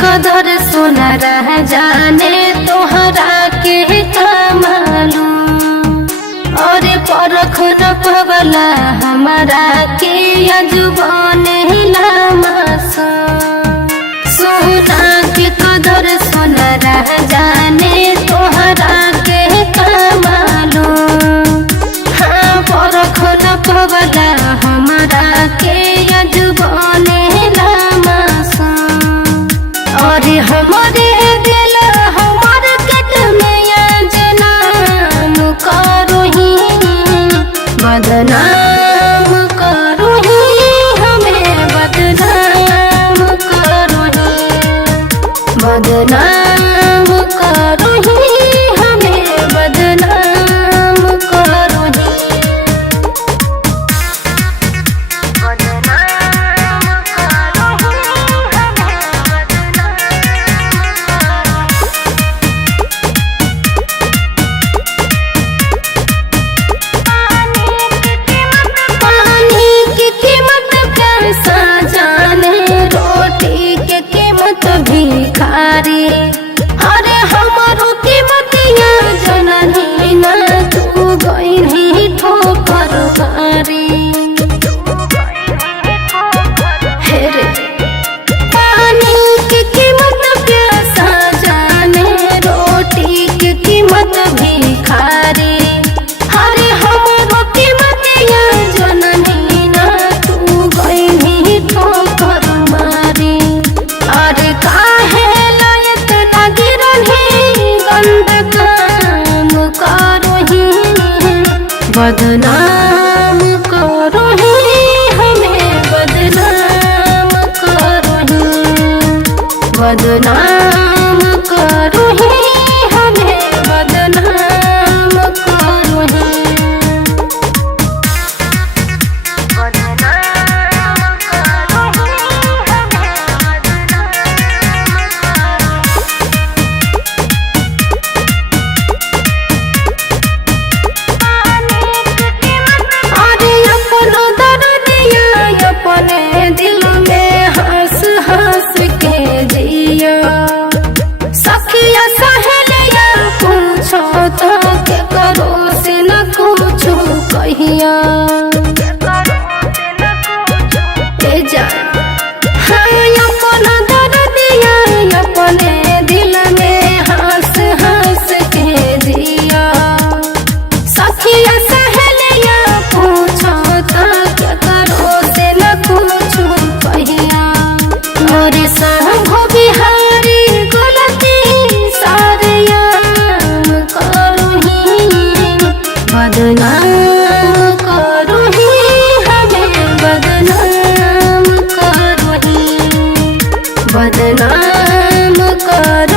कदर सोना रह जाने तोहरा के मालूम और परख न पवला हमारा के अजुबाने सोना के कदर सोना रह जाने तोहरा के मालूम। हाँ परख न पवला हमारा के अजुबाने और हमारे दिल हमार कट में नाम करो ही बदनाम करो ही हमें बदनाम करो ही बदनाम करो ही हमें बदनाम करो ही। भिखारी अरे हमारो कीमतिया जननी ना तू गई ठोकर मारी पानी की कीमत प्यासा जाने रोटी की कीमत भिखारी अरे हमारो कीमतिया जननी ना तू गई ठोकर मारी। अरे काहे लायत ना गिरही गंद काम करो ही बदनाम करो ही हमें बदनाम करो ही बदनाम करो ही हमें बदनाम करो ही। अपने दिल में हंस हंस के जिया सखिया सहेलिया पूछो तो के करो से न कुछ कहिया हाँ अपना दर्दिया अपने दिल में हंस हंस के जिया सखिया सहेलिया पूछो तो के करो से न कुछ कहिया। और संभो बिहारी गलती सारियाम करो ही बदनाम करो ही हमें बदनाम करो ही बदनाम करो।